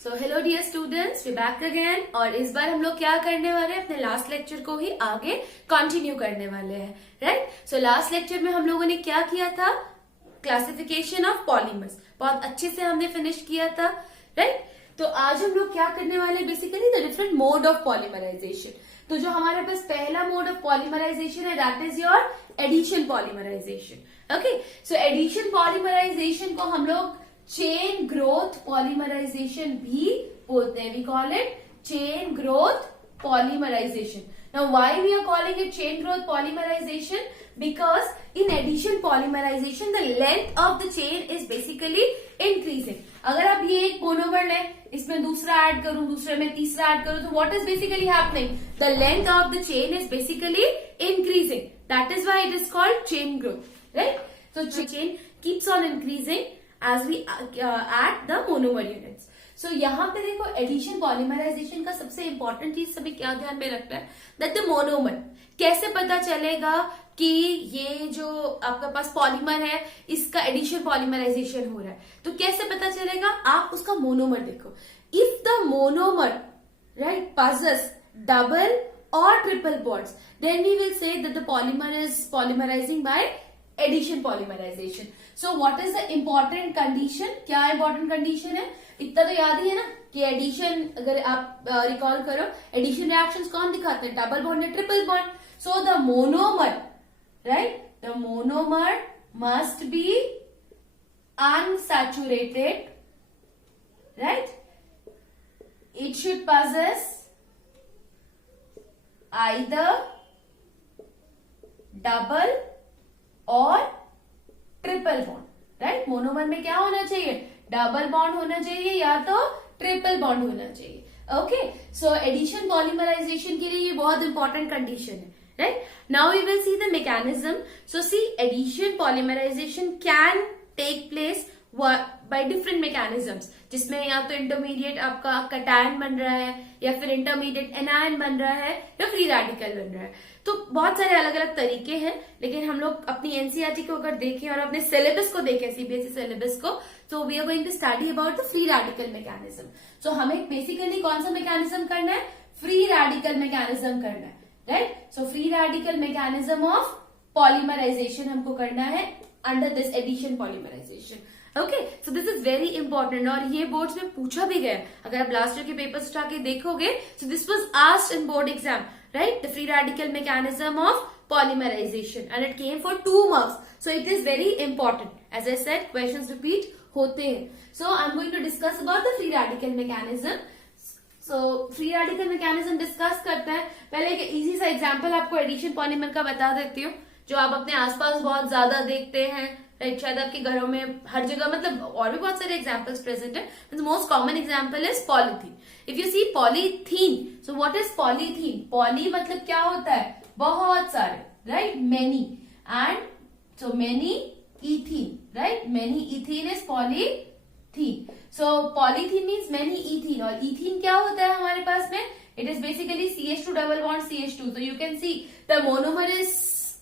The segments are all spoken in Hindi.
So hello dear students, we back again. और इस बार हम लोग क्या करने वाले हैं, अपने लास्ट लेक्चर को ही आगे कंटिन्यू करने वाले हैं, राइट। सो लास्ट लेक्चर में हम लोगों ने क्या किया था, क्लासिफिकेशन ऑफ पॉलीमर्स बहुत अच्छे से हमने फिनिश किया था, राइट। तो आज हम लोग क्या करने वाले हैं, basically the different mode of polymerization. तो जो हमारे पास पहला मोड ऑफ पॉलीमराइजेशन है, that is your addition polymerization. Okay, so addition polymerization को हम लोग चेन ग्रोथ पॉलीमराइजेशन भी बोलते हैं। We call it chain growth polymerization. Now why we are calling it chain growth polymerization? Because in addition polymerization the length of the chain is basically increasing. अगर आप ये एक मोनोमर लें, इसमें दूसरा ऐड करूं, दूसरे में तीसरा ऐड करूं, तो what is basically happening? The length of the chain is basically increasing. That is why it is called chain growth, right? So chain keeps on increasing as we add the monomer units. So यहाँ पे देखो एडिशन पॉलीमराइजेशन का सबसे इंपॉर्टेंट चीज सभी क्या ध्यान में रखना है, दैट द मोनोमर। कैसे पता चलेगा कि ये जो आपका पास पॉलीमर है इसका एडिशन पॉलीमराइजेशन हो रहा है? तो कैसे पता चलेगा, आप उसका मोनोमर देखो। If the monomer right possess double or triple bonds, then we will say that the polymer is polymerising by addition polymerisation. So what is the important condition? क्या इंपॉर्टेंट कंडीशन है? इतना तो याद ही है ना कि एडिशन, अगर आप रिकॉल करो, एडिशन रिएक्शंस कौन दिखाते हैं, डबल बॉन्ड या triple bond. So the monomer, right, the monomer must be unsaturated, right? It should possess either double or triple bond, right? Monomer में क्या होना चाहिए, डबल बॉन्ड होना चाहिए या तो ट्रिपल बॉन्ड होना चाहिए। ओके, सो एडिशन पॉलीमराइजेशन के लिए ये बहुत इंपॉर्टेंट कंडीशन है, right? Now we will see the mechanism. So see, addition polymerization can take place by different mechanisms, जिसमें या तो इंटरमीडिएट आपका कटायन बन रहा है, या फिर इंटरमीडिएट एनायन बन रहा है, या फ्री रेडिकल बन रहा है। तो बहुत सारे अलग अलग तरीके हैं, लेकिन हम लोग अपनी एनसीईआरटी को अगर देखें और अपने सिलेबस को देखें, सीबीएसई सिलेबस को, तो we are going to study about the free radical mechanism. So हमें बेसिकली कौन सा मैकेनिज्म करना है, फ्री रेडिकल मैकेनिज्म करना है, right. So free radical mechanism of polymerization हमको करना है under this addition polymerization. Okay, so this is very important, और ये बोर्ड्स में पूछा भी गया। अगर आप लास्ट ईयर के पेपर्स उठा के देखोगे, so this was asked in board exam, right, the free radical mechanism of polymerisation, and it came for 2 marks. So it is very important. As I said, questions repeat होते हैं। So I am going to discuss about the free radical mechanism. So free radical mechanism discuss करते हैं। पहले एक इजी सा एग्जांपल आपको एडिशन पॉलीमर का बता देती हूँ, जो आप अपने आसपास बहुत ज्यादा देखते हैं, राइट। शायद आपके घरों में हर जगह, मतलब और भी बहुत सारे एग्जांपल्स प्रेजेंट है। The most common example is polythene. If you see polythene, so what is polythene? Poly मतलब क्या होता है, बहुत सारे, right, many, and so many ethene, right, many ethene is polythene. So polythene means many ethene, और ethene क्या होता है हमारे पास में? It is basically CH2 double bond CH2. So you can see the monomer is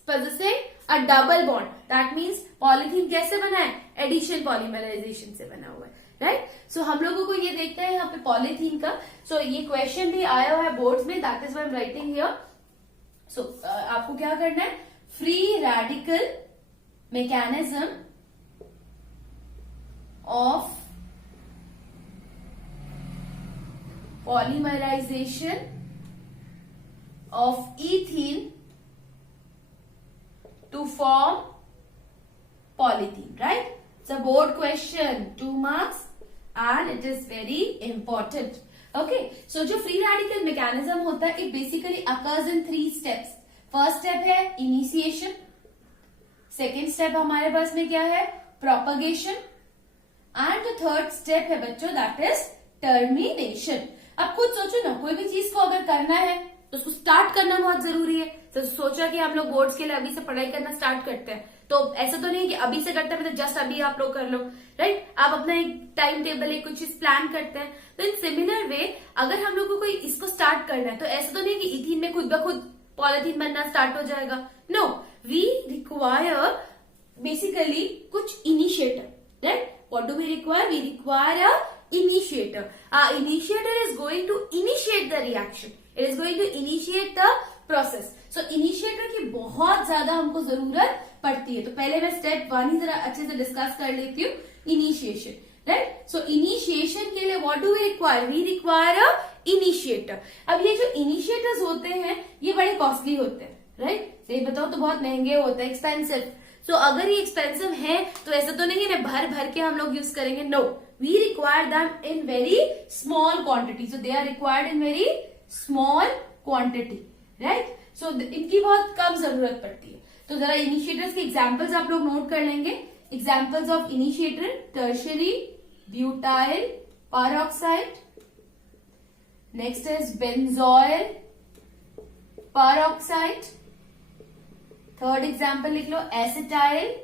possessing a double bond. That means polythene कैसे बना है? Addition polymerization से बना हुआ है, right? So हम लोगों को ये देखते हैं यहाँ पे polythene का। So ये question भी आया हुआ है बोर्ड्स में, that is why I'm writing here. So आपको क्या करना है? Free radical mechanism of polymerization of ethene to form polythene, right? It's a board question, 2 marks, and it is very important. Okay, so जो free radical mechanism होता है, it basically occurs in 3 steps. First step है initiation, second step हमारे पास में क्या है, propagation, and the third step है बच्चों, that is termination. अब खुद सोचो ना, कोई भी चीज को अगर करना है तो उसको स्टार्ट करना बहुत जरूरी है। तो सोचा कि हम लोग बोर्ड्स के लिए अभी से पढ़ाई करना स्टार्ट करते हैं, तो ऐसा तो नहीं है कि अभी से करते हैं तो जस्ट अभी आप लोग कर लो, राइट। आप अपना एक टाइम टेबल, एक कुछ चीज प्लान करते हैं। तो इन सिमिलर वे अगर हम लोगों को इसको स्टार्ट करना है, तो ऐसा तो नहीं है कि इथीन में खुद ब खुद पॉलीथीन बनना स्टार्ट हो जाएगा। नो, वी रिक्वायर बेसिकली कुछ initiator, right. What do we require? We require a initiator. Our initiator is going to initiate the reaction. It is going to initiate the process. So initiator की बहुत ज्यादा हमको जरूरत पड़ती है. तो पहले मैं स्टेप 1 ही जरा अच्छे से डिस्कस कर लेती हूँ. Initiation, right. सो इनिशिएशन के लिए what do we require? We require a initiator. अब ये जो इनिशिएटर्स होते हैं ये बड़े कॉस्टली होते हैं, राइट. सही बताओ तो बहुत महंगे होते हैं, एक्सपेंसिव. सो अगर ये एक्सपेंसिव है तो ऐसा तो नहीं है भर भर के हम लोग यूज करेंगे. No, we require them in very small quantity. So they are required in very small quantity, right. So इनकी बहुत कम जरूरत पड़ती है. तो जरा इनिशिएटर्स के एग्जाम्पल्स आप लोग नोट कर लेंगे. Examples of initiator: tertiary, butyl peroxide, next is benzoyl peroxide. Third example लिख लो, acetyl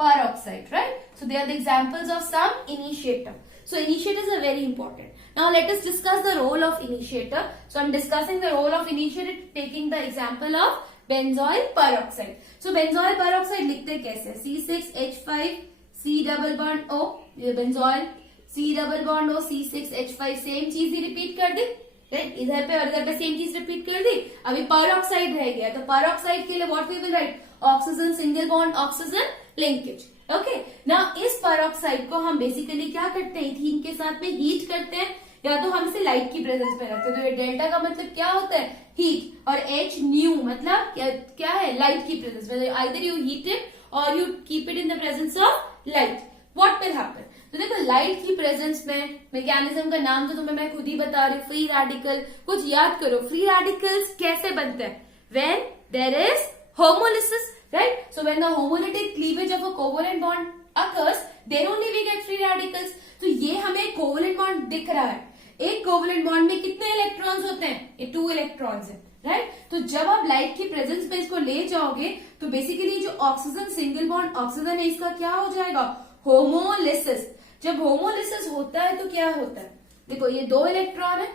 peroxide, right? So they are the examples of some initiator. So initiators are very important. Now let us discuss the role of initiator. So I'm discussing the role of initiator taking the example of benzoyl peroxide. So benzoyl peroxide लिखते कैसे? C6H5 C double bond O. ये benzoyl C double bond O C6H5 same चीज ही रिपीट कर दी, राइट. इधर पे और इधर पे सेम चीज रिपीट कर दी. अभी पेरोक्साइड रह गया, तो पेरोक्साइड के लिए what we will write? Oxygen single bond oxygen linkage. Okay. Now इस पेरोक्साइड को हम बेसिकली क्या करते हैं? इथीन के साथ में हीट करते हैं, या तो हम इसे लाइट की प्रेजेंस में रखते हैं. तो ये डेल्टा का मतलब क्या होता है? हीट. और H न्यू मतलब क्या है? लाइट की प्रेजेंस में. आइदर यू हीट इट और you keep it in the presence of light. What will happen? तो देखो लाइट की प्रेजेंस में मैकेनिज्म का नाम तो तुम्हें मैं खुद ही बता रही हूँ, फ्री रेडिकल. कुछ याद करो, फ्री रेडिकल्स कैसे बनते हैं? When there is homolysis, right? So when the homolytic cleavage of a covalent bond occurs, then only we get free radicals. तो ये हमें कोवलेंट बॉन्ड दिख रहा है. एक कोवलेंट बॉन्ड में कितने इलेक्ट्रॉन्स होते हैं? ये 2 इलेक्ट्रॉन्स है, राइट. तो जब आप लाइट की प्रेजेंस में इसको ले जाओगे तो बेसिकली जो ऑक्सीजन सिंगल बॉन्ड ऑक्सीजन है इसका क्या हो जाएगा? होमोलिसिस. जब होमोलिसिस होता है तो क्या होता है? देखो ये 2 इलेक्ट्रॉन है.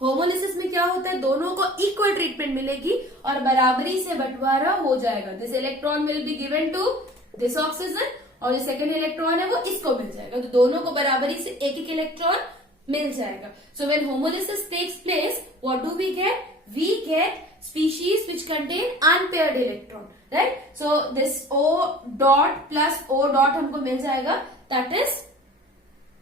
होमोलिसिस में क्या होता है? दोनों को इक्वल ट्रीटमेंट मिलेगी और बराबरी से बंटवारा हो जाएगा. This electron will be given to this oxygen और जो सेकंड इलेक्ट्रॉन है वो इसको मिल जाएगा. तो दोनों को बराबरी से एक एक इलेक्ट्रॉन मिल जाएगा. So when homolysis takes place what do we get? We get species which contain unpaired electron, right. So this O dot plus O dot हमको मिल जाएगा. That is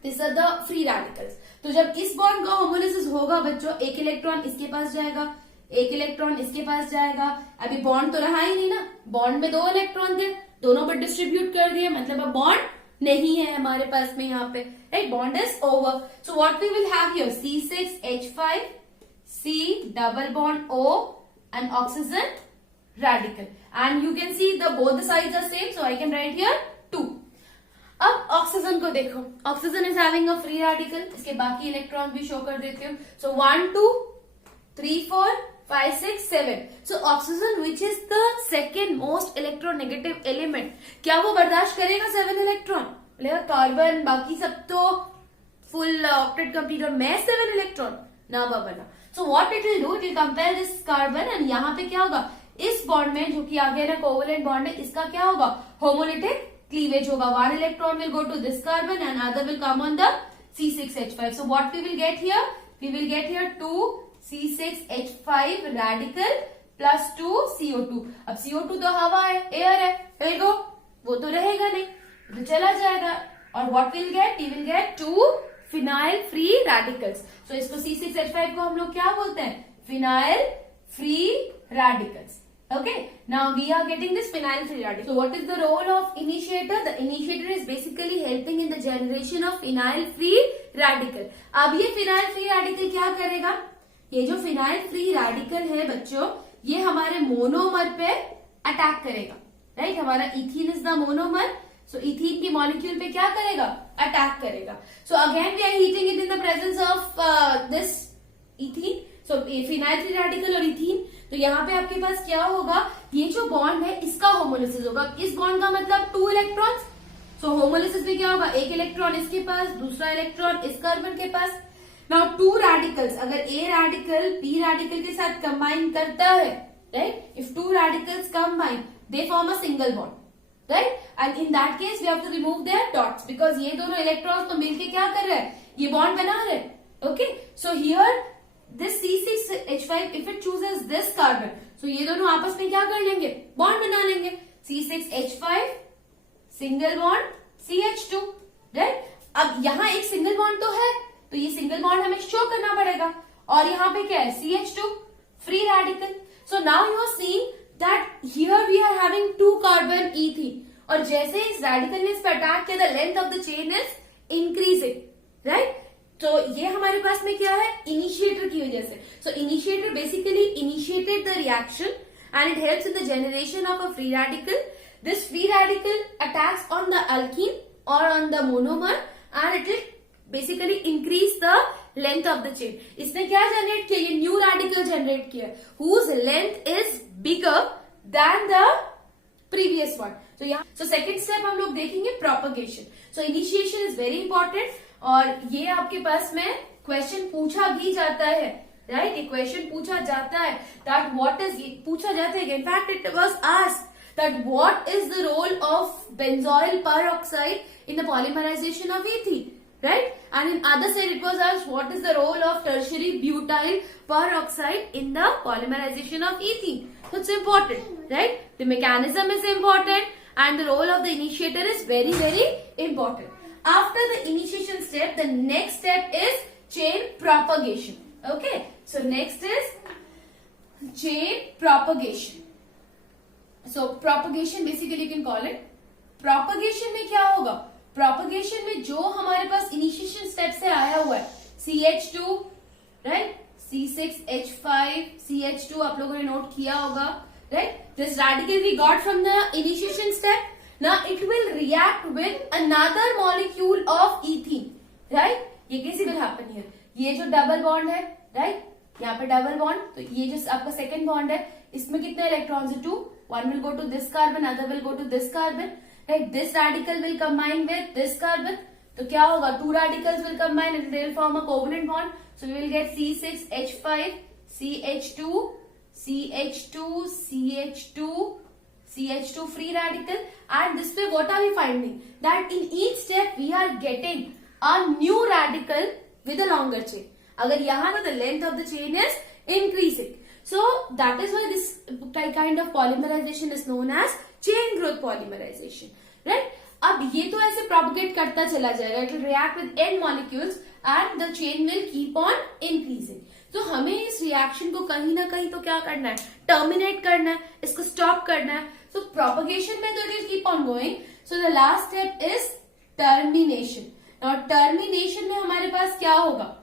this are the free radicals. तो जब इस बॉन्ड का होमोलिसिस होगा बच्चों, एक इलेक्ट्रॉन इसके पास जाएगा, एक इलेक्ट्रॉन इसके पास जाएगा. अभी बॉन्ड तो रहा ही नहीं ना, बॉन्ड में 2 इलेक्ट्रॉन थे, दोनों पर डिस्ट्रीब्यूट कर दिए, मतलब अब बॉन्ड नहीं है हमारे पास में यहाँ पे, right. Bond is over. So what we will have here? C6H5 C double bond O and oxygen radical, and you can see the both the sides are same, so I can write here 2. अब ऑक्सीजन को देखो, oxygen is having a free radical. इसके बाकी इलेक्ट्रॉन भी शो कर देती हूँ. सो 1 2 3 4 5 6 7. So oxygen which is the second most electronegative element, क्या वो बर्दाश्त करेगा 7 इलेक्ट्रॉन? कार्बन बाकी सब तो फुल ऑक्टेट कंप्लीट, और मैं 7 इलेक्ट्रॉन ना बाबा ना. So what it will do? It will compare this carbon and यहाँ पे क्या होगा? इस बॉन्ड में जो कि आगे ना कोवलेंट बॉन्ड है, इसका क्या होगा? होमोलिटिक cleavage होगा. 1 electron will go to this carbon and other will come on the C6H5. So what we will get here? We will get here 2 C6H5 radical plus 2 CO2. अब CO2 तो हवा है, एयर है, देखो वो तो रहेगा नहीं, तो चला जाएगा. और what we'll get? We will get 2 phenyl free radicals. So इसको C6H5 को हम लोग क्या बोलते हैं? Phenyl free radicals. Okay, now we are getting this phenyl free radical. So what is the role of initiator? The initiator is basically helping in the generation of phenyl free radical. अब ये phenyl free radical क्या करेगा? ये जो phenyl free radical है बच्चों, ये हमारे मोनोमर पे अटैक करेगा, राइट. हमारा ethene is the monomer. So ethene की मॉलिक्यूल पे क्या करेगा? अटैक करेगा. So again we are heating it in the presence of this ethene. So phenyl free radical और इथीन. तो यहाँ पे आपके पास क्या होगा? ये जो बॉन्ड है इसका होमोलिसिस होगा. इस बॉन्ड का मतलब 2 इलेक्ट्रॉन्स. सो होमोलिसिस में क्या होगा? एक इलेक्ट्रॉन इसके पास, दूसरा इलेक्ट्रॉन इस कार्बन के पास. नाउ 2 रेडिकल्स अगर A रेडिकल B रेडिकल के साथ कंबाइन करता है, right, if 2 radicals combine they form a single bond. Right, and in that case we have to remove their dots because ये दोनों इलेक्ट्रॉन्स तो मिलके क्या कर रहे हैं, ये बॉन्ड बना रहे हैं. Okay, so here this C6H5 if it chooses this carbon, so ये दोनों आपस में क्या कर लेंगे, बॉन्ड बना लेंगे. C6H5 single bond CH2, right. अब यहाँ एक सिंगल बॉन्ड तो है, तो ये सिंगल बॉन्ड हमें शो करना पड़ेगा. और यहाँ पे क्या है, CH2 free radical. So now you are seeing that here we are having 2 carbon ethene, और जैसे इस रेडिकल ने इस पे अटैक किया, the length of the chain is increasing, right. तो ये हमारे पास में क्या है, इनिशिएटर की वजह से. So initiator basically initiated the reaction and it helps in the generation of a free radical. This free radical attacks on the alkene or on the monomer and it will basically increase the length of the chain. इसने क्या जनरेट किया, ये न्यू रेडिकल जनरेट किया whose length is bigger than the previous one. तो यहाँ सो सेकेंड स्टेप हम लोग देखेंगे propagation. So initiation is very important, और ये आपके पास में क्वेश्चन पूछा भी जाता है, राइट. ये क्वेश्चन पूछा जाता है दैट व्हाट इज, पूछा जाता है, in fact it was asked that what is the role of benzoyl peroxide in the polymerization of ethene, right? And in other side it was asked what is the role of tertiary butyl peroxide in the polymerization of ethene. So it's important, right? The mechanism is important and the role of the initiator is very, very important. After the initiation step, the next step is chain propagation. Okay, so next is chain propagation. So propagation basically you can call it. Propagation में क्या होगा, propagation में जो हमारे पास initiation step से आया हुआ है CH2, right, C6H5, CH2 आप लोगों ने नोट किया होगा, right. This radical we got from the initiation step. Now it will react with another molecule of ethene, right. ये कैसे will happen here, ये जो डबल बॉन्ड है, right, यहाँ पे डबल बॉन्ड, तो ये जो आपका सेकेंड बॉन्ड है, इसमें कितने इलेक्ट्रॉन्स है, 2. One will go to this carbon, other will go to this carbon, right. This radical will combine with this carbon, तो क्या होगा, 2 radicals will combine and they will form a covalent bond. So we will get C6H5 CH2 CH2 CH2 CH2 free radical. And this way what are we finding, that in each step we are getting a new radical with a longer chain. अगर यहाँ पर the length of the chain is increasing. So that is why this kind of polymerization is known as chain growth polymerization, right. अब ये तो ऐसे propagate करता चला जाएगा, it will react with n molecules and the chain will keep on increasing. तो हमें इस reaction को कहीं ना कहीं तो क्या करना है, terminate करना है, इसको stop करना है. So propagation में तो it will keep on going. So the last step is termination. Now termination में हमारे पास क्या होगा,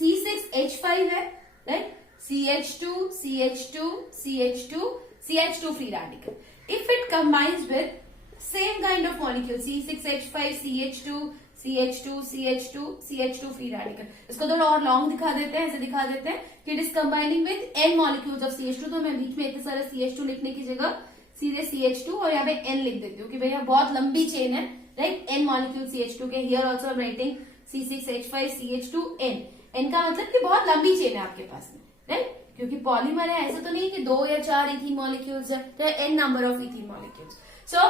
C6H5 है, right. CH2, CH2, CH2, CH2 free radical. If it combines with same kind of molecule C6H5, CH2, CH2, CH2, CH2 free radical. इसको थोड़ा और लॉन्ग दिखा देते हैं, ऐसे दिखा देते हैं कि it is combining with n molecules of CH2. तो मैं बीच में इतने सारे CH2 लिखने की जगह सीधे CH2 और यहाँ पे n लिख देती हूँ कि भैया बहुत लंबी चेन है, राइट. n molecule CH2 के, here also I'm writing C6H5 CH2 n. n का मतलब कि बहुत लंबी चेन है आपके पास में, राइट. क्योंकि पॉलीमर है, ऐसा तो नहीं कि 2 या 4 इथीन मॉलिक्यूल्स है, तो n number of ethene molecules. So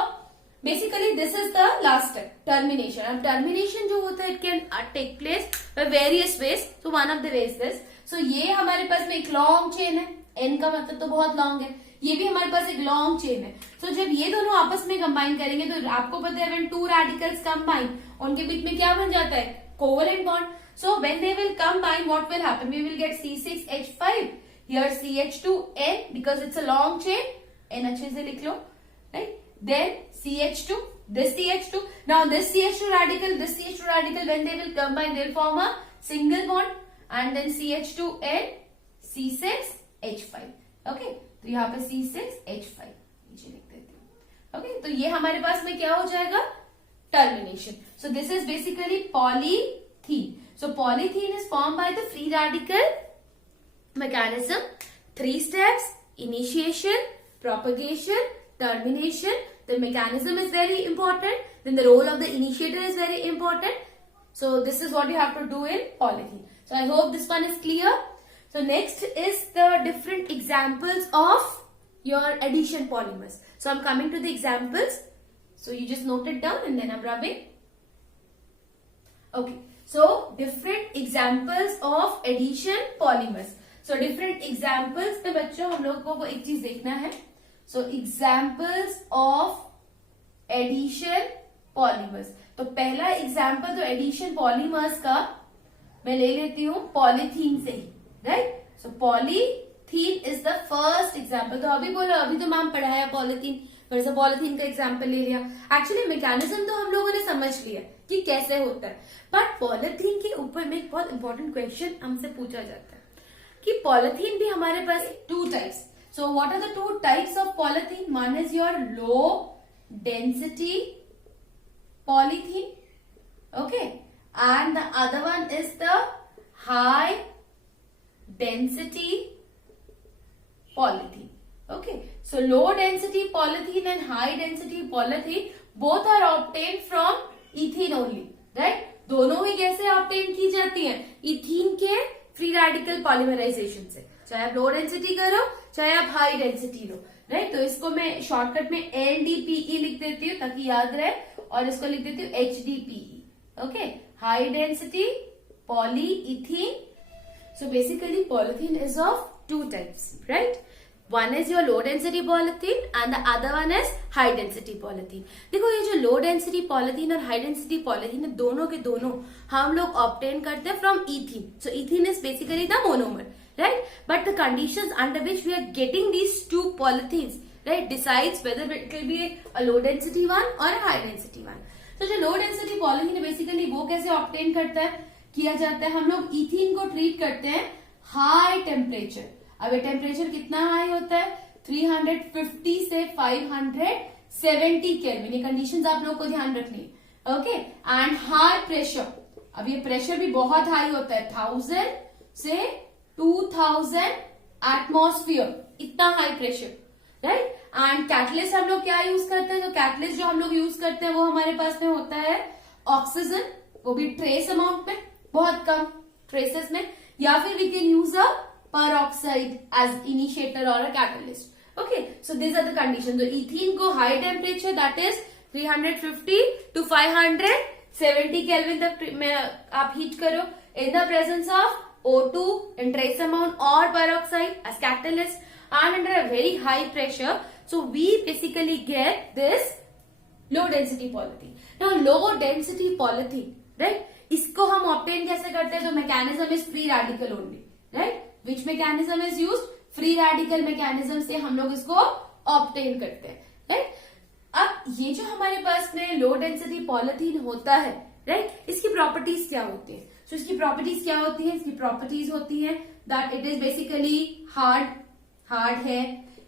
basically this is the last step, termination. अब टर्मिनेशन जो होता है it can take place by various ways. So one of the ways this. So ये हमारे पास में एक लॉन्ग चेन है, n का मतलब तो बहुत लॉन्ग है, ये भी हमारे पास एक लॉन्ग चेन है. सो जब ये दोनों आपस में कंबाइन करेंगे तो आपको पता है व्हेन 2 रेडिकल्स कंबाइन, उनके बीच में क्या बन जाता है, covalent bond. So when they will combine, what will happen? We will get C6H5, here CH2N because it's a long chain. N अच्छे से लिख लो, right? Then CH2, this CH2. Now this CH2 radical, this CH2 radical, when they will combine, they will form a single bond, and then CH2N, C6H5. Okay? तो यहाँ पे C6H5 नीचे लिख देती हूँ. Okay? तो ये हमारे पास में क्या हो जाएगा, termination. So this is basically polythene. So polythene is formed by the free radical mechanism. 3 steps: initiation, propagation, termination. The mechanism is very important. Then the role of the initiator is very important. So this is what you have to do in polythene. So I hope this one is clear. So next is the different examples of your addition polymers. So I'm coming to the examples. So you just note it down and then I'm rubbing. Okay, so different examples of addition polymers. So different examples पे बच्चों हम लोगों को एक चीज देखना है. So examples of addition polymers. तो पहला एग्जाम्पल तो एडिशन पॉलीमर्स का मैं ले लेती हूँ पॉलीथीन से ही, right. So polythene is the first example. तो अभी बोलो, अभी तो मैम पढ़ाया पॉलीथीन, फिर से पॉलीथीन का एग्जाम्पल ले लिया. एक्चुअली मैकेनिज्म तो हम लोगों ने समझ लिया कि कैसे होता है, बट पॉलीथीन के ऊपर में एक बहुत इंपॉर्टेंट क्वेश्चन हमसे पूछा जाता है कि पॉलीथीन भी हमारे पास two types. So what are the two types of polythene? One is your low density polythene, okay, and the other one is the high density polythene. Okay, so low density polythene and high density polythene both are obtained from ethene only, right. दोनों ही कैसे ऑब्टेन की जाती हैं? इथीन के फ्री रेडिकल पॉलीमराइजेशन से. चाहे आप लो डेंसिटी करो, चाहे आप हाई डेंसिटी लो, राइट. तो इसको मैं शॉर्टकट में LDPE लिख देती हूँ ताकि याद रहे, और इसको लिख देती हूँ HDPE. Okay, high density polyethene. So basically polythene is of two types, right. One is your low density polythene and the other one is high density polythene. देखो ये जो लो डेंसिटी पॉलीथीन और हाई डेंसिटी पॉलीथीन है, दोनों के दोनों हम लोग ऑब्टेन करते हैं from ethene. So ethene is basically the monomer, right. But the conditions under which we are getting these two polythenes, right, decides whether it will be a low density one or a high density one. तो जो low density polythene है बेसिकली वो कैसे ऑब्टेन करता है, किया जाता है, हम लोग इथीन को ट्रीट करते हैं हाई टेम्परेचर. अब ये टेम्परेचर कितना हाई होता है? 350 से 570 केल्विन. ये कंडीशंस आप लोगों को ध्यान रखनी है. Okay, and high pressure. अब ये प्रेशर भी बहुत हाई होता है, 1000 से 2000 एटमॉस्फेयर, इतना high pressure, right. And catalyst हम लोग क्या यूज करते हैं? तो कैटलिस्ट जो हम लोग यूज करते हैं वो हमारे पास में होता है ऑक्सीजन, वो भी ट्रेस अमाउंट में, बहुत कम ट्रेसेस में, या फिर we can use a peroxide as initiator or a catalyst. Okay, so these are the conditions. तो इथीन को high temperature that is 350 to 570 kelvin तक में आप हीट करो in the presence of O2 in trace amount or peroxide as catalyst and under a very high pressure. So we basically get this low density polythene. Now low density polythene, right? इसको हम ऑब्टेन कैसे करते हैं? तो mechanism is free radical only, right. Which mechanism is used? Free radical mechanism से हम लोग इसको ऑब्टेन करते हैं, राइट. अब ये जो हमारे पास में लो डेंसिटी पॉलीथीन होता है, राइट, इसकी प्रॉपर्टीज क्या होती है? तो इसकी प्रॉपर्टीज क्या होती है? इसकी प्रॉपर्टीज होती है that it is basically hard है,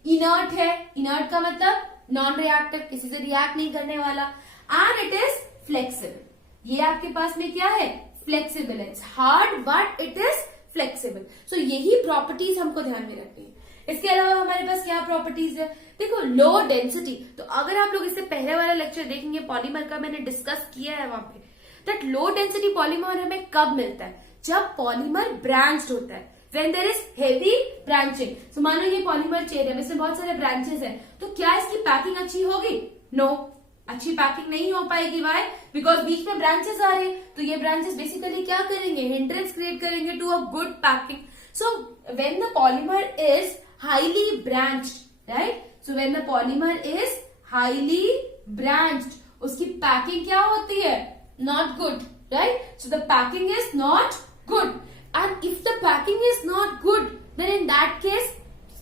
इनर्ट है. इनर्ट का मतलब नॉन रिएक्टिव, किसी से रिएक्ट नहीं करने वाला, एंड इट इज फ्लेक्सिबल. ये आपके पास में क्या है? फ्लेक्सिबल है. Hard but it is flexible. So यही प्रॉपर्टीज हमको ध्यान में रखनी है. इसके अलावा हमारे पास क्या प्रॉपर्टीज है? देखो लो डेंसिटी, तो अगर आप लोग इससे पहले वाला लेक्चर देखेंगे पॉलीमर का, मैंने डिस्कस किया है वहां पे, दैट लो डेंसिटी पॉलीमर हमें कब मिलता है? जब पॉलीमर ब्रांच्ड होता है, when there is heavy branching. So मानो ये पॉलीमर चेन है, इसमें बहुत सारे ब्रांचेस हैं, तो क्या इसकी पैकिंग अच्छी होगी? नो, अच्छी पैकिंग नहीं हो पाएगी. वाई? बिकॉज बीच में ब्रांचेस आ रहे हैं, तो ये ब्रांचेस बेसिकली क्या करेंगे? हिंड्रेंस क्रिएट करेंगे to a good packing. So when the polymer is highly branched, right, so when the polymer is highly branched, उसकी पैकिंग क्या होती है? Not good, right. So the packing is not good, and if the packing is not good, then in that case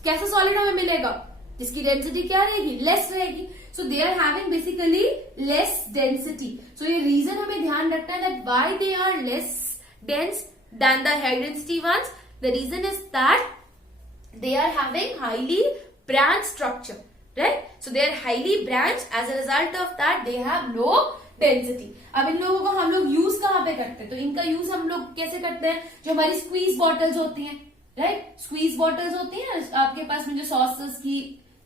कैसा सॉलिड हमें मिलेगा? जिसकी डेंसिटी क्या रहेगी? लेस रहेगी. So they are having basically less density. So ये reason हमें ध्यान रखना है that why they are less dense than the high density ones. The reason is that they are having highly branched structure, right? So they are highly branched. As a result of that, they have low density. अब इन लोगों को हम लोग यूज कहाँ पे करते हैं? तो इनका यूज हम लोग कैसे करते हैं? जो हमारी स्क्वीज बॉटल्स होती हैं, राइट, स्क्वीज बॉटल्स होती है आपके पास में, जो सॉसेस की,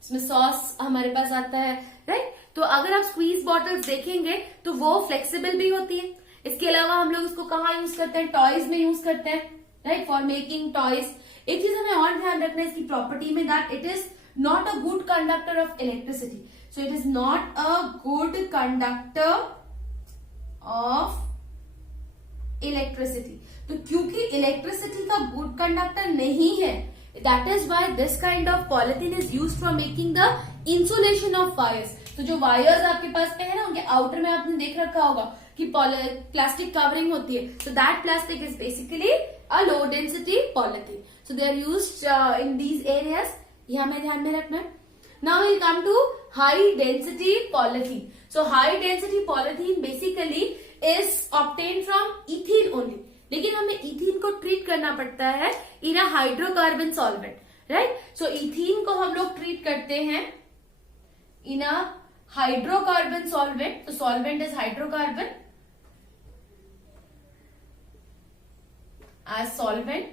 इसमें सॉस हमारे पास आता है, राइट. तो अगर आप स्क्वीज बॉटल्स देखेंगे तो वो फ्लेक्सिबल भी होती है. इसके अलावा हम लोग इसको कहाँ यूज करते हैं? टॉयज में यूज करते हैं, राइट, फॉर मेकिंग टॉयज. एक चीज हमें और ध्यान रखना है इसकी प्रॉपर्टी में, that it is not a good conductor of electricity. so it is not a good conductor of electricity. तो क्योंकि इलेक्ट्रिसिटी का गुड कंडक्टर नहीं है, that is why this kind of polythene is used for making the insulation of wires. तो जो वायर्स आपके पास में है ना, उनके आउटर में आपने देख रखा होगा कि प्लास्टिक कवरिंग होती है. So that plastic is basically a low density polythene. So they are used in these areas. ये हमें ध्यान में रखना है. Now we'll come to high density polythene. So high density polythene basically is obtained from ethene only. लेकिन हमें इथीन को ट्रीट करना पड़ता है in a hydrocarbon solvent, right. So ethene को हम लोग ट्रीट करते हैं इन अ हाइड्रोकार्बन सॉल्वेंट. तो solvent is hydrocarbon as solvent.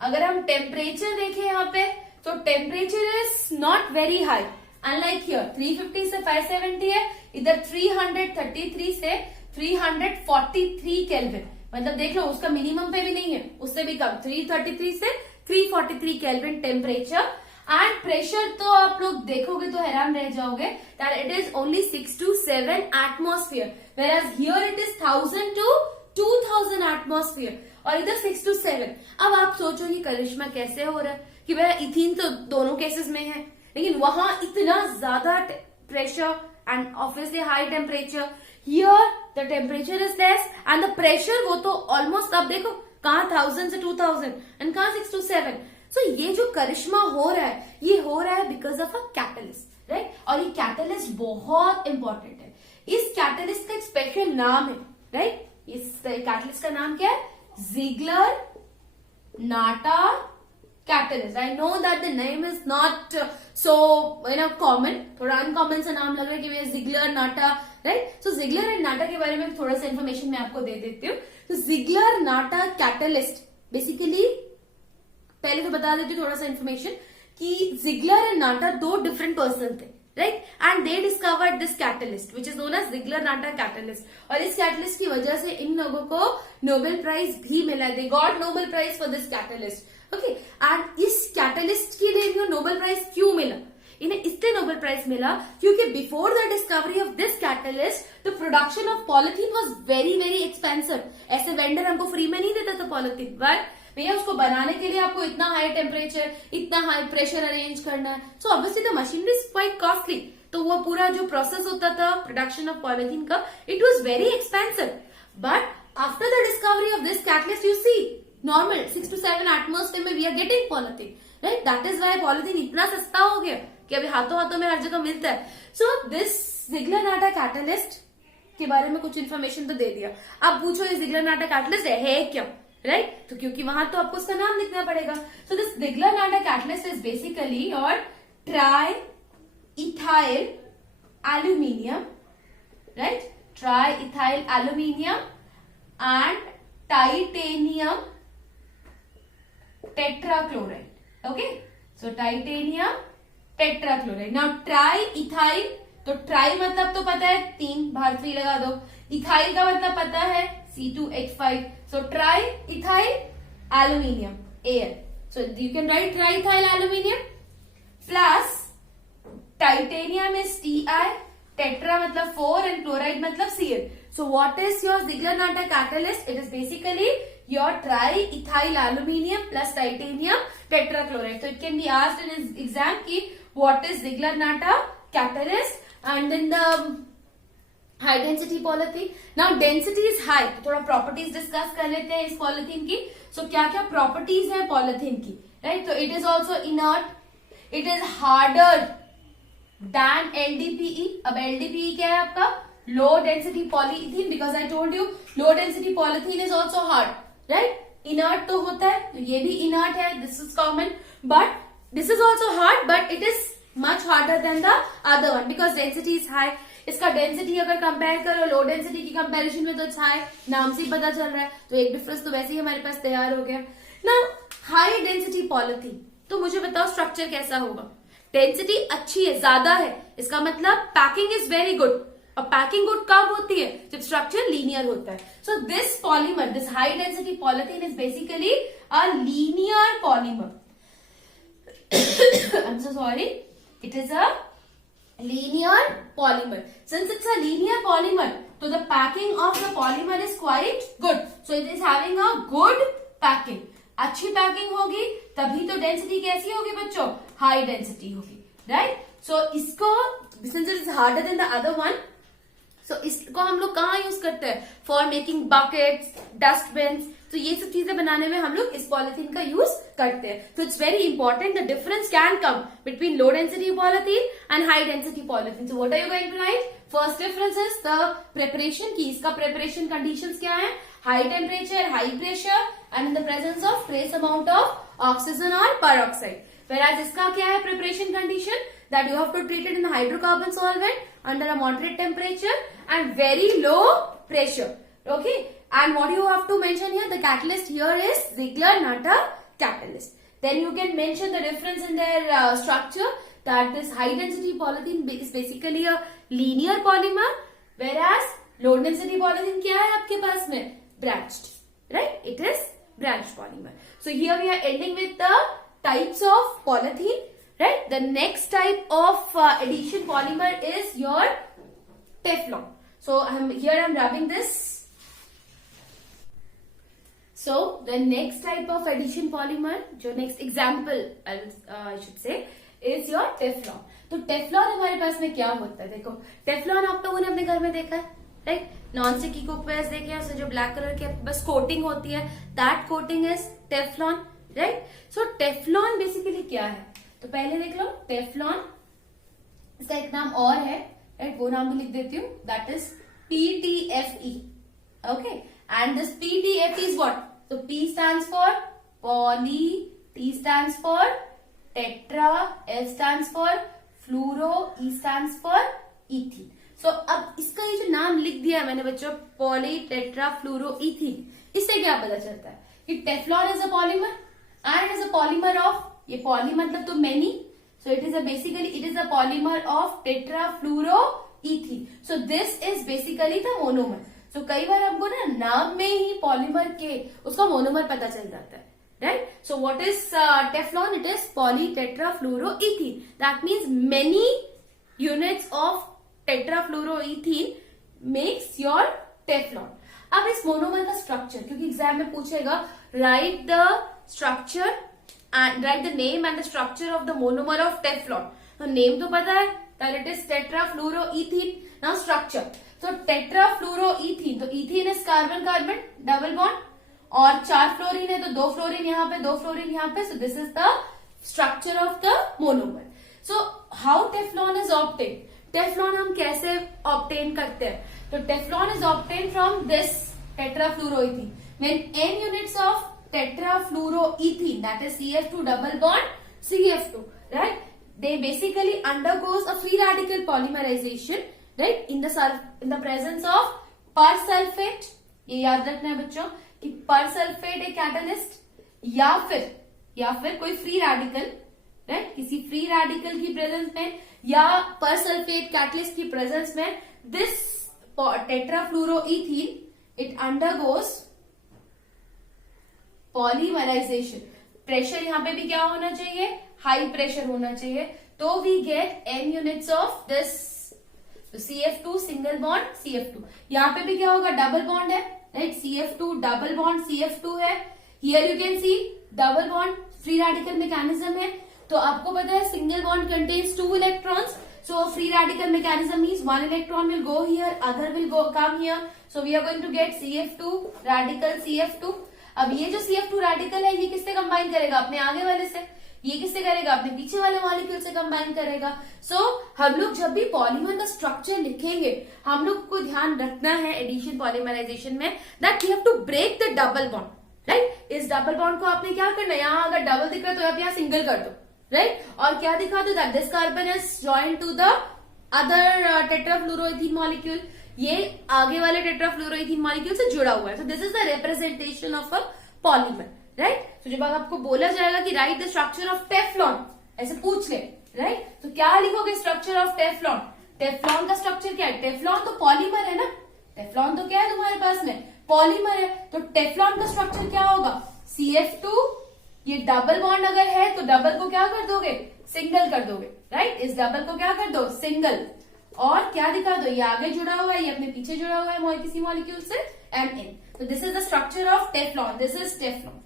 अगर हम टेम्परेचर देखें यहाँ पे, तो temperature is not very high. Unlike here 350 से 570 है, इधर 333 से 343 केल्विन. मतलब देख लो, उसका मिनिमम पे भी नहीं है, उससे भी कम. 333 से 343 केल्विन टेम्परेचर. एंड प्रेशर तो आप लोग देखोगे तो हैरान रह जाओगे that it is only 6 to 7 atmosphere, whereas here it is 1000 to 2000 atmosphere, और इधर 6 to 7. अब आप सोचो ये करिश्मा कैसे हो रहा है कि वह इथीन तो दोनों केसेस में है, लेकिन वहां इतना ज्यादा pressure and obviously high temperature. Here the temperature is less and the pressure वो तो ऑलमोस्ट, आप देखो कहाँ 1000 से 2000 एंड कहाँ 6 to 7. सो ये जो करिश्मा हो रहा है, ये हो रहा है because of a catalyst, right. और ये कैटलिस्ट बहुत इंपॉर्टेंट है. इस कैटलिस्ट का एक स्पेशल नाम है, राइट. इस कैटलिस्ट का नाम क्या है? Ziggler NATA catalyst. I know that the name is not so common. थोड़ा अनकॉमन सा नाम लग रहा है कि भैया Ziegler Natta, right. So Ziegler and Natta के बारे में थोड़ा सा इन्फॉर्मेशन मैं आपको दे देती हूँ. तो जिगलर नाटा कैटलिस्ट बेसिकली, पहले तो बता देती हूँ थोड़ा सा इन्फॉर्मेशन कि जिगलर एंड नाटा दो डिफरेंट पर्सन थे, right. And they discovered this catalyst which is known as Ziegler Natta catalyst. और इस कैटलिस्ट की वजह से इन लोगों को नोबेल प्राइज भी मिला. They got Nobel prize for this catalyst. Okay. And इस कैटलिस्ट के लिए इन्हें नोबेल प्राइज क्यों मिला? इन्हें इसलिए नोबेल प्राइज मिला क्योंकि before the discovery of this catalyst the production of polythene was very very expensive. ऐसे वेंडर हमको फ्री में नहीं देता था पॉलिथीन, बट भैया उसको बनाने के लिए आपको इतना हाई टेम्परेचर, इतना हाई प्रेशर अरेंज करना है. So obviously the machinery is quite costly. तो वो पूरा जो प्रोसेस होता था प्रोडक्शन ऑफ पॉलिथीन का, it was very expensive. But after the discovery of this catalyst you see normal 6 to 7 atmosphere में we are getting polythene, right. That is why polythene इतना सस्ता हो गया कि अभी हाथों हाथों में हर जगह मिलता है. So this Ziggler Natta catalyst के बारे में कुछ इन्फॉर्मेशन तो दे दिया. अब पूछो ये जिगलर नाटा कैटलिस्ट है क्यों, राइट. तो क्योंकि वहां तो आपको उसका नाम लिखना पड़ेगा. So this Ziggler Natta catalyst is basically your try ethyl aluminium, right. Try ethyl aluminium and titanium tetrachloride. Okay, so titanium tetrachloride. Now tri-ethyl, तो ट्राई मतलब तो पता है, 3 बाहर 3 लगा दो. इथाइल का मतलब पता है C2H5. so tri-ethyl aluminium Al. so you can write tri-ethyl aluminium plus titanium is Ti, tetra मतलब 4 and chloride मतलब Cl. so what is your Ziegler Natta catalyst? It is basically your tri-ethyl aluminium plus titanium tetrachloride. So it can be asked in his exam ki what is Ziegler Natta catalyst. And then the high density polythene. Now density is high. तो थोड़ा properties discuss कर लेते हैं इस polythene की. So क्या क्या properties है polythene की, right? So it is also inert. It is harder than LDPE. अब LDPE क्या है आपका? Low density polyethylene, because I told you low density polythene is also hard, right? Inert तो होता है, तो ये भी inert है. This is common, but this is also hard, but it is much harder than the other one because density is high. इसका डेंसिटी अगर कंपेयर करो लो डेंसिटी की कंपैरिजन में तो अच्छा है, नाम से ही पता चल रहा है. तो एक डिफरेंस तो वैसे ही हमारे पास तैयार हो गया. नाउ हाई डेंसिटी पॉलिथीन, तो मुझे बताओ स्ट्रक्चर कैसा होगा? डेंसिटी अच्छी है, ज्यादा है, इसका मतलब पैकिंग इज वेरी गुड. और पैकिंग गुड कब होती है? जब स्ट्रक्चर लीनियर होता है. So this polymer, this high density polythene is basically a linear polymer. I am so sorry, it is a linear polymer. Since it's a linear polymer, so the packing of the polymer is quite good. So it is having a good packing. अच्छी पैकिंग होगी तभी तो डेंसिटी कैसी होगी बच्चों, हाई डेंसिटी होगी, राइट. सो इसको since it is harder than the other one, so इसको हम लोग कहाँ यूज करते हैं, फॉर मेकिंग बकेट्स, डस्टबिन. तो ये सब चीजें बनाने में हम लोग इस पॉलिथीन का यूज करते हैं. तो it's very important, the difference can come between low density polythene and high density polythene. So what are you going to write? First difference is the preparation की. इसका प्रिपरेशन कंडीशंस क्या है? High temperature, high pressure and in the presence of trace amount of oxygen और peroxide. Whereas इसका क्या है preparation condition? That you have to treat it in a hydrocarbon solvent under a moderate temperature and very low pressure. Okay. And what you have to mention here, the catalyst here is Ziegler-Natta catalyst. Then you can mention the difference in their structure. That this high density polythene is basically a linear polymer, whereas low density polythene क्या है आपके पास में? Branched, right? It is branched polymer. So here we are ending with the types of polythene, right? The next type of adhesion polymer is your Teflon. So here I'm rubbing this. So the next type of adhesion polymer, जो next example I should say is your Teflon. तो Teflon हमारे पास में क्या होता है? देखो Teflon आप लोगों ने अपने घर में देखा है, राइट? नॉन स्टिक की कुकवेयर्स देखे हैं, जो ब्लैक कलर के बस कोटिंग होती है, that coating is Teflon, right? So Teflon basically क्या है? तो पहले देख लो टेफ्लॉन, इसका एक नाम और है, राइट? वो नाम भी लिख देती हूँ, that is PTFE. Okay, and this PTFE is what? तो P stands for poly, T stands for tetra, F stands for fluoro, E stands for ethene. So अब इसका ये जो नाम लिख दिया है मैंने बच्चों, पॉली टेट्रा फ्लूरो इथीन, इससे क्या पता चलता है कि Teflon is a polymer and is a polymer of, ये पॉली मतलब तो many, so it is a basically it is a polymer of tetrafluoroethene. So this is basically the monomer. So कई बार हमको ना नाम में ही पॉलीमर के उसका मोनोमर पता चल जाता है, right? So what is Teflon? It is polytetrafluoroethene. That means many units of tetrafluoroethene makes your Teflon. अब इस मोनोमर का स्ट्रक्चर, क्योंकि एग्जाम में पूछेगा, right the structure and right the name and the structure of the monomer of Teflon. तो नेम तो पता है, that it is tetrafluoroethene. Now structure. तो टेट्राफ्लूरोइथीन, तो ethene is carbon carbon double bond, और 4 फ्लोरीन है तो 2 फ्लोरीन यहाँ पे, 2 फ्लोरीन यहाँ पे. So this is the structure of the monomer. So how Teflon is obtain? Teflon हम कैसे ऑब्टेन करते हैं? तो Teflon is obtain from this tetrafluoroethene. When n units of tetrafluoroethene, that is CF2 double bond CF2, right? They basically undergoes a free radical polymerization, right? In the presence of परसल्फेट. ये याद रखना है बच्चों कि परसल्फेट एक कैटलिस्ट या फिर कोई फ्री रेडिकल, राइट? किसी फ्री रेडिकल की प्रेजेंस में या परसल्फेट कैटलिस्ट की प्रेजेंस में this tetrafluoroethene it undergoes polymerisation. Pressure यहाँ पे भी क्या होना चाहिए? हाई प्रेशर होना चाहिए. तो we get n units of this CF2 single bond CF2. यहाँ पे भी क्या होगा? डबल बॉन्ड है, right? CF2 double bond CF2 है. Here you can see double bond free radical mechanism है. तो आपको पता है single bond contains 2 electrons. So free radical mechanism means 1 electron will go here, other will go come here. So we are going to get CF2 radical CF2. अब ये जो CF2 रेडिकल है ये किससे कंबाइन करेगा? अपने आगे वाले से. ये किससे करेगा? अपने पीछे वाले मॉलिक्यूल से कंबाइन करेगा. सो हम लोग जब भी पॉलीमर का स्ट्रक्चर लिखेंगे हम लोग को ध्यान रखना है एडिशन पॉलीमराइजेशन में that we have to break the double bond, right? इस डबल बॉन्ड को आपने क्या करना है? यहाँ अगर डबल दिख रहा है तो आप यहाँ सिंगल कर दो, राइट? और क्या दिखा दो? That this carbon is joined to the other tetrafluoroethene molecule. ये आगे वाले टेट्राफ्लूरोइथीन मॉलिक्यूल से जुड़ा हुआ है. So this is the representation of a polymer, right? तो जब आपको बोला जाएगा कि write the structure of Teflon, ऐसे पूछ ले, राइट? तो क्या लिखोगे? Structure of Teflon. टेफ्लॉन का स्ट्रक्चर क्या है? टेफ्लॉन तो पॉलीमर है ना. टेफ्लॉन तो क्या है तुम्हारे पास में? पॉलीमर है. तो टेफ्लॉन का स्ट्रक्चर क्या होगा? CF2. ये डबल बॉन्ड अगर है तो डबल को क्या कर दोगे? सिंगल कर दोगे, राइट। इस डबल को क्या कर दो, सिंगल, और क्या दिखा दो, ये आगे जुड़ा हुआ है, ये अपने पीछे जुड़ा हुआ है किसी मॉलिक्यूल से, एंड इन। तो this is the structure of Teflon, this is Teflon,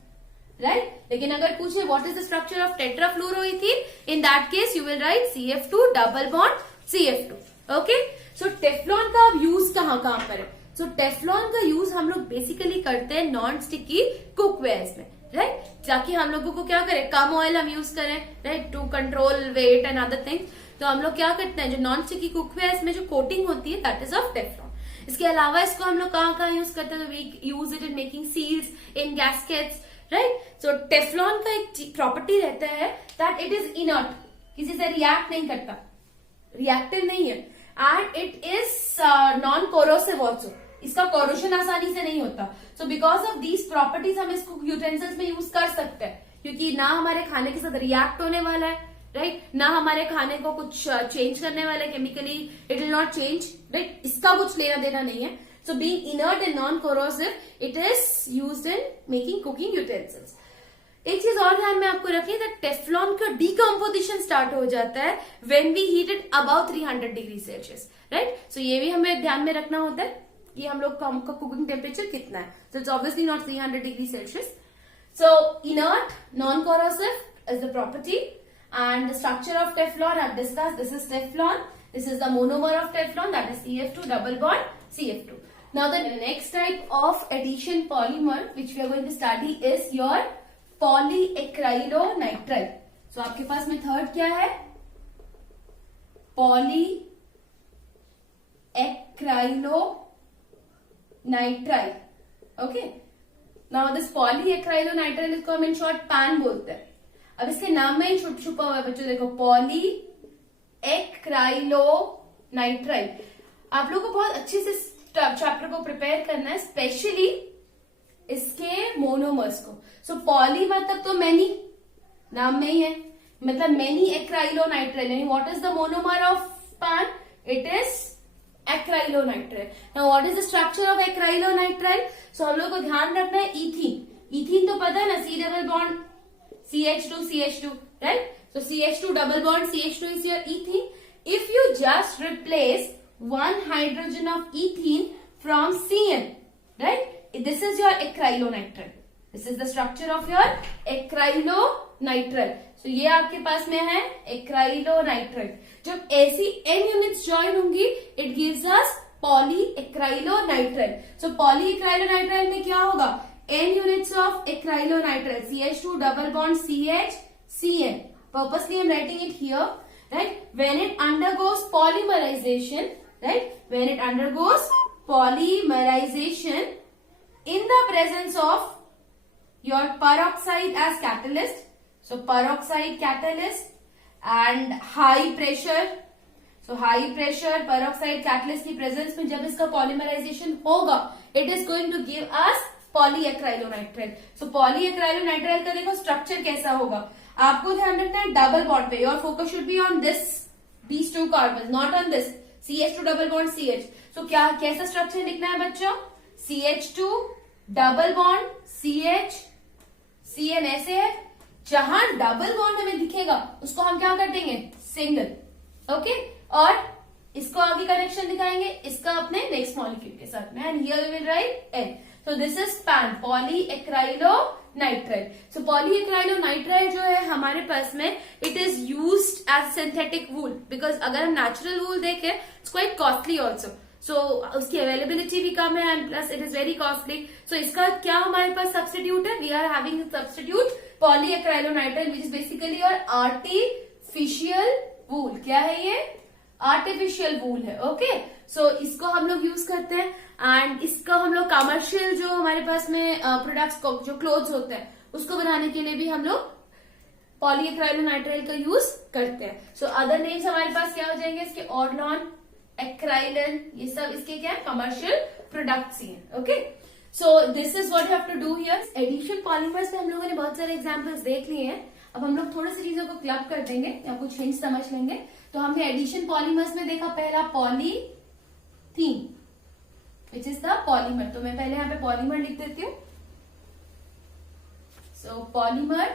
right. लेकिन अगर पूछे what is the structure of tetrafluoroethene, in that case you will write CF2 double bond CF2। Okay, so Teflon का अब यूज कहाँ कहाँ पर है? सो टेफ्लॉन का यूज हम लोग बेसिकली करते हैं नॉन स्टिकी कुकवेयर्स में, राइट, ताकि हम लोगों को क्या करें, कम ऑयल हम यूज करें, right, to control weight and other things. तो हम लोग क्या करते हैं, जो नॉन स्टिकी कुकवेयर्स में जो कोटिंग होती है दैट इज ऑफ टेफ्लॉन। इसके अलावा इसको हम लोग कहाँ कहाँ यूज करते हैं, तो we use it in making seals, in gaskets, right. So Teflon का एक प्रॉपर्टी रहता है दैट इट इज इनर्ट, किसी से रिएक्ट नहीं करता, रिएक्टिव नहीं है, and it is non corrosive also, इसका कोरोशन आसानी से नहीं होता। So because of these properties हम इसको यूटेंसिल्स में यूज कर सकते हैं, क्योंकि ना हमारे खाने के साथ रिएक्ट होने वाला है, राइट, ना हमारे खाने को कुछ चेंज करने वाला है chemically, it will not change, right, इसका कुछ लेना देना नहीं है। So being inert and non corrosive, it is used in making cooking utensils. एक चीज और ध्यान में आपको रखिए, दैट टेफ्लॉन का डिकम्पोजिशन स्टार्ट हो जाता है when we heat it about 300 degree Celsius, right. So ये भी हमें ध्यान में रखना होता है कि हम लोग का कुकिंग टेम्परेचर कितना है। So it's obviously not 300 degree Celsius. So inert, non corrosive is the property, and the structure of Teflon I've discussed. This is Teflon, this is the monomer of Teflon, that is CF2 double bond CF2. Now the next type of addition polymer which we are going to study is your polyacrylonitrile. So आपके पास में थर्ड क्या है, polyacrylonitrile. Okay, now this polyacrylonitrile इसको हम in short PAN बोलते हैं। अब इसके नाम में ही छुपा हुआ है बच्चों, देखो पॉली एक्राइलोनाइट्राइल। आप लोगों को बहुत अच्छे से चैप्टर को प्रिपेयर करना है, स्पेशली इसके मोनोमर्स को। सो पॉली मतलब तो मेनी, नाम में ही है, मतलब many acrylonitrile. What is the monomer of PAN, it is acrylonitrile. Now what is the structure of acrylonitrile? So हम लोग को ध्यान रखना है इथीन, इथीन तो पता है ना, C double bond CH2 CH2, right? So CH2 double bond CH2 is your ethene. If you just replace one hydrogen of ethene from CN, right? This is your acrylonitrile. This is the structure of your acrylonitrile. So ये आपके पास में है acrylonitrile. जब ऐसी N units join होंगी, it gives us polyacrylonitrile. So polyacrylonitrile में क्या होगा, N units of acrylonitrile, CH2 double bond CH CN. Purposely I am writing it here, right? When it undergoes polymerization, right? When it undergoes polymerization in the presence of your peroxide as catalyst, so peroxide catalyst and high pressure, so high pressure peroxide catalyst की presence में जब इसका polymerization होगा, it is going to give us पॉलीएक्राइलोनाइट्राइल। सो पॉलीएक्राइलोनाइट्राइल का देखो स्ट्रक्चर कैसा होगा, आपको ध्यान रखना है डबल बॉन्ड पे, your focus should be on this, these two carbon, not on this CH2 double bond CH। सो क्या कैसा स्ट्रक्चर लिखना है बच्चों, CH2 double bond CH CN ऐसे है, जहां डबल बॉन्ड हमें दिखेगा उसको हम क्या कर देंगे, सिंगल, ओके, और इसको आगे कनेक्शन दिखाएंगे इसका अपने नेक्स्ट मॉलिक्यूल के साथ में, and here we will write N. So this is PAN, polyacrylonitrile. So polyacrylonitrile जो है हमारे पास में, it is used as synthetic wool, because अगर हम natural wool देखें it's quite costly also. So उसकी availability भी कम है and plus it is very costly. So इसका क्या हमारे पास substitute है, we are having the substitute polyacrylonitrile which is basically your artificial wool. क्या है ये, आर्टिफिशियल वूल है, ओके। सो इसको हम लोग यूज करते हैं, एंड इसको हम लोग कमर्शियल जो हमारे पास में प्रोडक्ट्स जो क्लोथ्स होते हैं उसको बनाने के लिए भी हम लोग पॉलीएक्राइलोनाइट्राइल का यूज करते हैं। सो अदर नेम्स हमारे पास क्या हो जाएंगे इसके, ऑर्लॉन, एक्राइलन, ये सब इसके क्या है, कमर्शियल प्रोडक्ट्स ही हैं, okay. So this is what you have to do here. Addition polymers में हम लोगों ने बहुत सारे एग्जांपल्स देख लिए हैं, अब हम लोग थोड़ी सी चीजों को क्लब कर देंगे या कुछ हिंट समझ लेंगे। तो हमने एडिशन पॉलीमर्स में देखा पहला polythene which is the polymer, तो मैं पहले यहाँ पे पॉलीमर लिख देती हूँ। सो पॉलीमर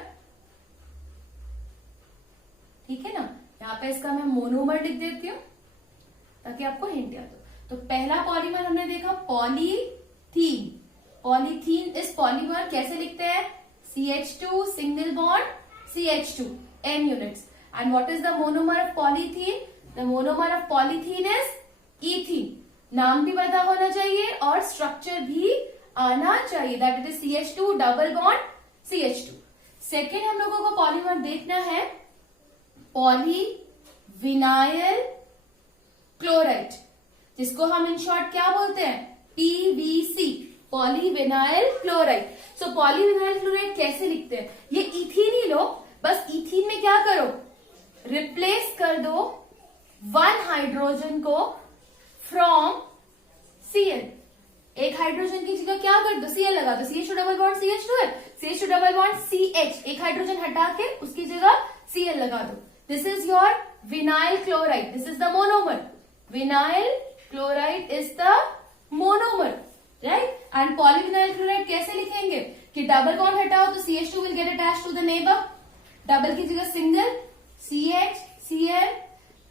ठीक है ना। यहाँ पे इसका मैं मोनोमर लिख देती हूँ ताकि आपको हिंट याद हो। तो पहला पॉलीमर हमने देखा पॉलीथीन। पॉलीथीन इस पॉलीमर कैसे लिखते हैं, CH2 single bond CH2 N units. And what is the monomer of polythene? The monomer of polythene is ethene. नाम भी पता होना चाहिए और स्ट्रक्चर भी आना चाहिए, that it is CH2 double bond CH2। Second हम लोगों को पॉलीमर देखना है पॉलीविनाइल क्लोराइड, जिसको हम इन शॉर्ट क्या बोलते हैं, PVC, पॉलीविनाइल क्लोराइड। सो पॉलीविनाइल क्लोराइड कैसे लिखते हैं, ये इथीन ही लो, बस इथीन में क्या करो, रिप्लेस कर दो वन हाइड्रोजन को फ्रॉम Cl। एक हाइड्रोजन की जगह क्या कर दो, Cl लगा दो, CH2 डबल बॉन्ड CH2 है, CH2 डबल बॉन्ड CH, एक हाइड्रोजन हटा के उसकी जगह Cl लगा दो। This is your vinyl chloride, this is the monomer. Vinyl chloride is the monomer, right. And polyvinyl chloride कैसे लिखेंगे कि डबल बॉन्ड हटाओ तो CH2 will get attached to the neighbour, double की जगह सिंगल CH Cl,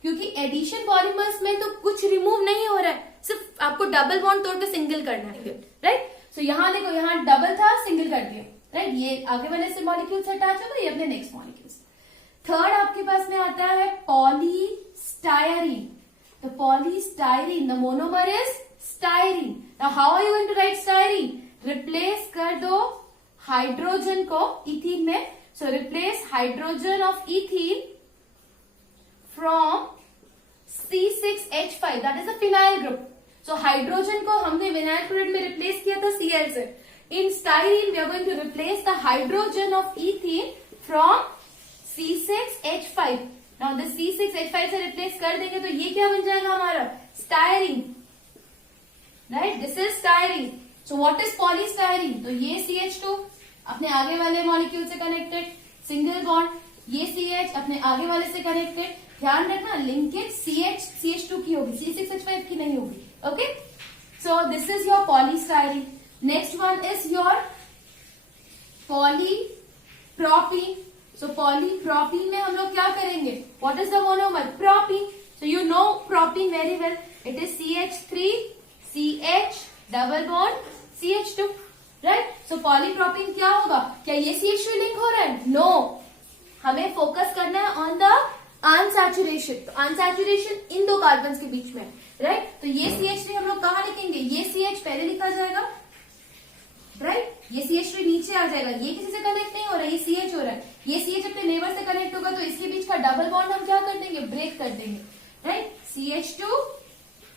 क्योंकि एडिशन पॉलीमर्स में तो कुछ रिमूव नहीं हो रहा है, सिर्फ आपको डबल बॉन्ड तोड़ के सिंगल करना है, राइट। सो यहाँ देखो, यहाँ डबल था, सिंगल कर दिया, राइट। ये आगे वाले से मॉलिक्यूल से अटैच होगा, ये अपने नेक्स्ट मॉलिक्यूल। थर्ड आपके पास में आता है पॉलीस्टायरीन। तो polystyrene, the monomer is styrene. Now how are you going to write styrene, replace कर दो हाइड्रोजन को इथीन में, सो replace hydrogen of ethene from C6H5, that is a phenyl group. So hydrogen को हमने विनाइल क्लोराइड में रिप्लेस किया था Cl से। In styrene we are going to replace the hydrogen of ethene from C6H5. Now this C6H5 से रिप्लेस कर देंगे तो ये क्या बन जाएगा हमारा, styrene, right. This is styrene. So what is polystyrene, तो ये CH2 अपने आगे वाले मॉलिक्यूल से कनेक्टेड, सिंगल बॉन्ड, ये CH अपने आगे वाले से कनेक्टेड। ध्यान रखना लिंकेज CH2 की होगी, C6H5 की नहीं होगी, okay. So this is your polystyrene. Next one is your polypropene. So polypropene में हम लोग क्या करेंगे, what is the monomer, propene. So you know propene very well, it is CH3 CH double bond CH2, right. So polypropene क्या होगा, क्या ये CH2 लिंक हो रहा है, नो, हमें फोकस करना है ऑन द अनसैचुरेशन। तो अनसैचुरेशन इन दो कार्बन के बीच में, राइट। तो ये CH3 हम लोग कहाँ लिखेंगे, ये CH पहले लिखा जाएगा, राइट। ये CH3 नीचे आ जाएगा, ये किसी से कनेक्ट नहीं हो रहा है, ये CH हो रहा है, ये CH अपने नेबर से कनेक्ट होगा तो इसके बीच का डबल बॉन्ड हम क्या कर देंगे, ब्रेक कर देंगे, right. CH2,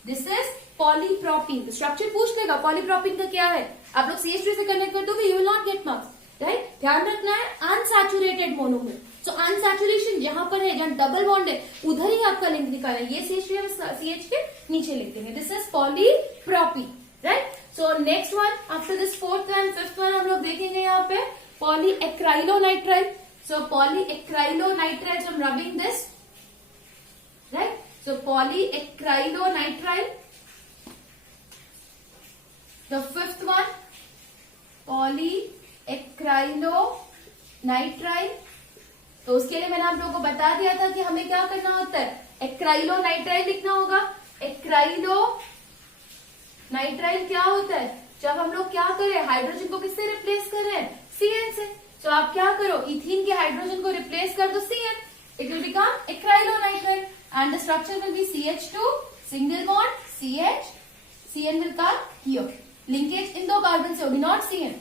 this is polypropene. Structure पूछ लेगा पॉलीप्रोपीन का क्या है, आप लोग CH3 से कनेक्ट कर दोगे, you will not get marks, right. ध्यान रखना है अनसैचुरेटेड मोनोमर। सो अनसैचुरेशन जहां पर है, जहां डबल बॉन्ड है, उधर ही आपका लिंक निकालना है। ये CH3 हम CH के नीचे लिखते हैं, this is polypropene, right. So next one after this fourth and fifth one हम लोग देखेंगे यहाँ पे पॉलीएक्राइलोनाइट्राइल। सो पॉलीएक्राइलोनाइट्राइल, सो I'm rubbing this, right? So polyacrylonitrile. The fifth one, polyacrylonitrile. तो उसके लिए मैंने आप लोगों को बता दिया था कि हमें क्या करना होता है, एक्राइलोनाइट्राइल लिखना होगा। एक्राइलोनाइट्राइल क्या होता है, जब हम लोग क्या करें, हाइड्रोजन को किससे रिप्लेस कर रहे हैं, Cn से। तो आप क्या करो, इथीन के हाइड्रोजन को रिप्लेस कर दो Cn, it will become acrylonitrile and the structure will be CH2 single bond CH, Cn will come here, linkage in दो कार्बन से होगी, not Cn।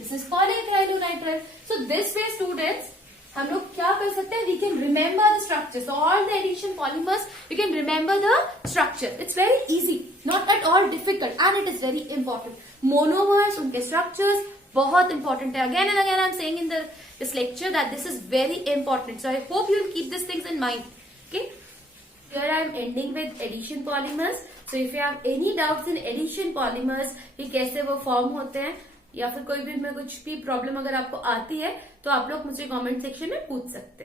This is polyacrylonitrile. So this way students हम लोग क्या कर सकते हैं, we can remember the structure, all the addition polymers we can remember the structure. It's very easy, not at all difficult and it is very important. Monomers, उनके स्ट्रक्चर्स बहुत इंपॉर्टेंट है। Again and again I am saying in this lecture that this is very important, so I hope you will keep this things in mind, okay. Here I am ending with addition polymers. So if you have any doubts in addition polymers कि कैसे वो फॉर्म होते हैं या फिर कोई भी में कुछ भी प्रॉब्लम अगर आपको आती है तो आप लोग मुझे कमेंट सेक्शन में पूछ सकते हैं।